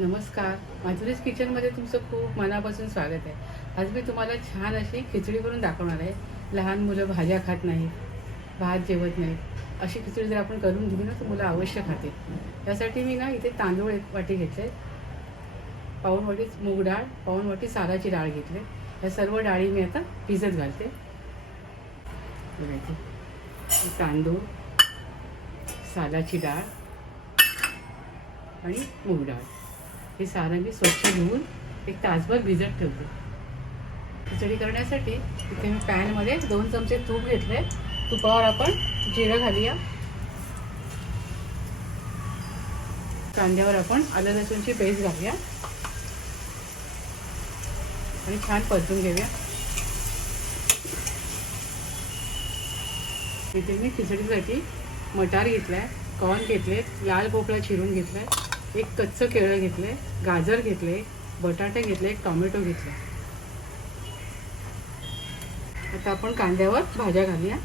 नमस्कार, माधुरीज किचनमध्ये तुमचं खूप मनापासून स्वागत आहे। आज मी तुम्हाला छान अशी खिचडी करून दाखवणार आहे। लहान मुलं भाज्या खात नाहीत, भात जेवत नाहीत, अशी खिचडी जर आपण करून दिली ना तर मुलं अवश्य खातील। त्यासाठी मी ना इथे तांदूळ 1 वाटी घेतले, पाऊण वाटी मूग डाळ, पाऊण वाटी साराची डाळ घेतली। या सर्व डाळी मी आता भिजत घालते। तांदूळ, सालाची डाळ आणि मूग डाळ हे सारं मी स्वच्छ धुवून 1 तासभर भिजत ठेवते। खिचडी करण्यासाठी इथे मी पॅनमध्ये 2 चमचे तूप घेतले। तुपावर आपण जिरं घालूया। कांद्यावर आपण आलं लसूणची पेस्ट घालूया आणि छान परतून घेऊया। इथे मी खिचडीसाठी मटार घेतलाय, कॉर्न घेतले, लाल भोपळा चिरून घातलाय, 1 कच्चं केळं घेतले, गाजर घेतले, बटाटे घेतले, 1 टोमॅटो घेतला। आता आपण कांद्यावर भाज्या घालूया।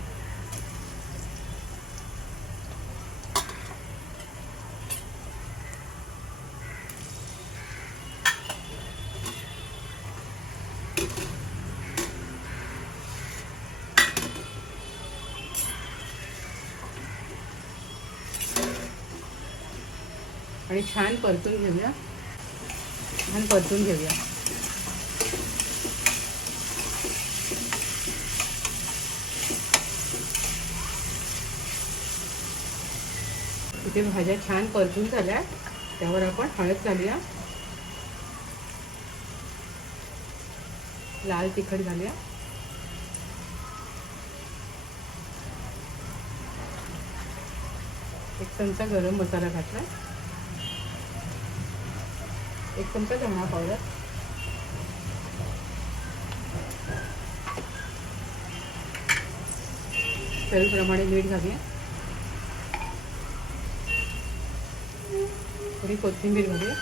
आणि छान परतून घेऊया। इथे भाज्या छान परतून झाल्या, त्यावर आपण हळद घालूया, लाल तिखट घालूया, एक चमचा गरम मसाला घातला, 1 चमचा धना पावडर, चवीप्रमाणे मीठ घालूया, थोडी कोथिंबीर घालूया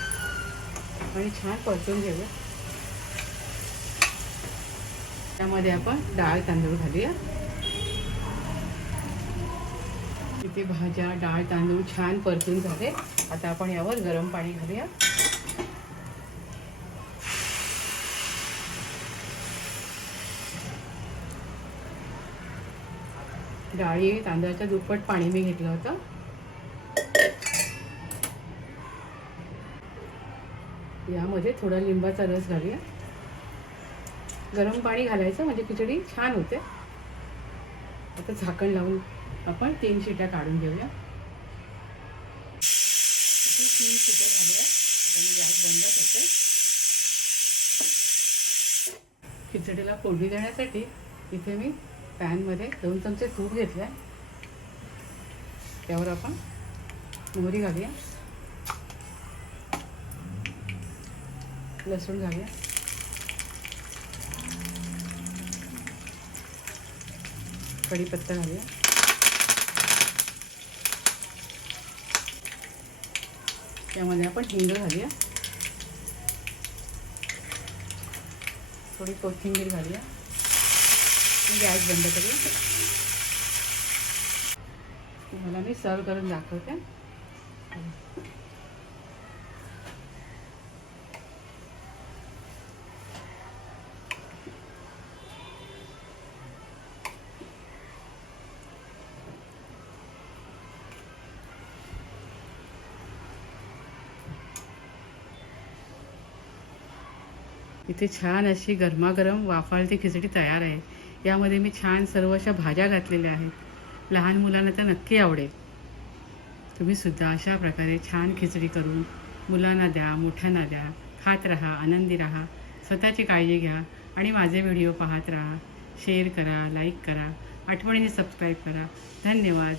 आणि छान परतून घेऊया। त्यामध्ये आपण डाळ तांदूळ घालूया। इथे भाज्या, डाळ तांदूळ छान परतून झाले। आता आपण यावर गरम पाणी घालूया। डाळी तांदळाच्या दुप्पट पाणी मी घेतलं होतं। यामध्ये थोडा लिंबाचा रस घालूया। गरम पाणी घालायचं म्हणजे खिचडी छान होते। आता झाकण लावून आपण 3 शिट्या काढून घेऊया। 3 शिट्या झाल्या, आणि गॅस बंद करते। खिचडीला फोडणी देण्यासाठी इथे मी पॅनमध्ये 2 चमचे तूप घेतले, त्यावर आपण मोहरी घालूया, लसूण घालूया, कढीपत्ता घालूया, त्यामध्ये आपण हिंग घालूया, थोडी कोथिंबीर घालूया, गॅस बंद करूया। तुम्हाला मी सर्व करून दाखवते। इथे छान अशी गरमागरम वाफाळती खिचडी तयार आहे। यामध्ये मी छान सर्व अशा भाज्या घातलेल्या आहेत। लहान मुलांना तर नक्की आवडेल। तुम्ही सुद्धा अशा प्रकारे छान खिचडी करून मुलांना द्या, मोठ्यांना द्या, खात राहा, आनंदी राहा, स्वतःची काळजी घ्या आणि माझे व्हिडिओ पाहत राहा। शेअर करा, लाईक करा, आठवणीने सबस्क्राईब करा। धन्यवाद।